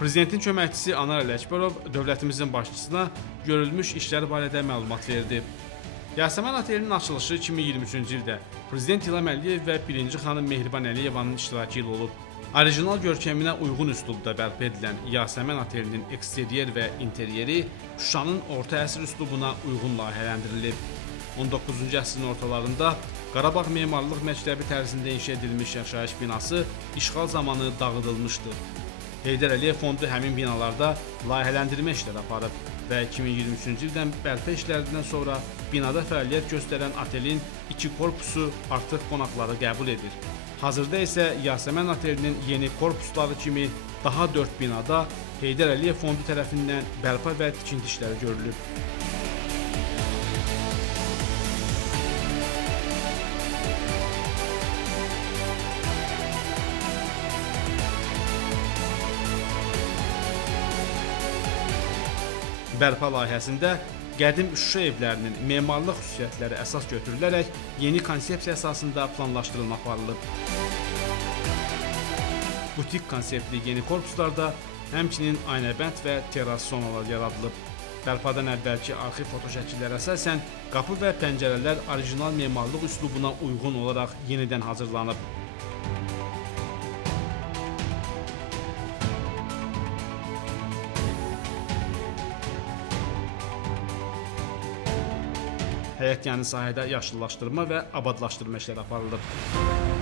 Prezidentin köməkçisi Anar Ələkbərov dövlətimizin başçısına görülmüş işlər barədə məlumat verdi. Yasəmən Otelinin açılışı 2023-cü ildə Prezident İlham Əliyev və 1-ci xanım Mehriban Əliyevanın iştirakı ilə olub. Orijinal görkəminə uyğun üslubda bərpa edilən Yasəmən Otelinin eksteryer və interyeri Şuşanın orta əsr üslubuna uyğun layihələndirilib. 19-cu əsrin ortalarında Qarabağ Memarlıq Məktəbi tərzində inşa edilmiş yaşayış binası işğal zamanı dağıdılmışdı. Heydər Əliyev fondu həmin binalarda layihələndirmə işləri aparıb və 2023-cü ildən bərpa işlərindən sonra binada fəaliyyət göstərən otelin 2 korpusu artıq qonaqları qəbul edir. Hazırda isə Yasəmən Otelinin yeni korpusları kimi daha 4 binada Heydər Əliyev fondu tərəfindən bərpa və tikinti işləri görülüb. Bərpa layihəsində qədim Şuşa evlərinin memarlıq xüsusiyyətləri əsas götürülərək yeni konsepsiya əsasında planlaşdırılma aparılıb. Butik konseptli yeni korpuslarda həmçinin aynəbənd və terras zonalar yaradılıb. Bərpadan əvvəlki arxiv fotoşəkillərə əsasən qapı və pəncərələr orijinal memarlıq üslubuna uyğun olaraq yenidən hazırlanıb. Həyətyanı sahədə yaşıllaşdırma və abadlaşdırma işləri aparılıb.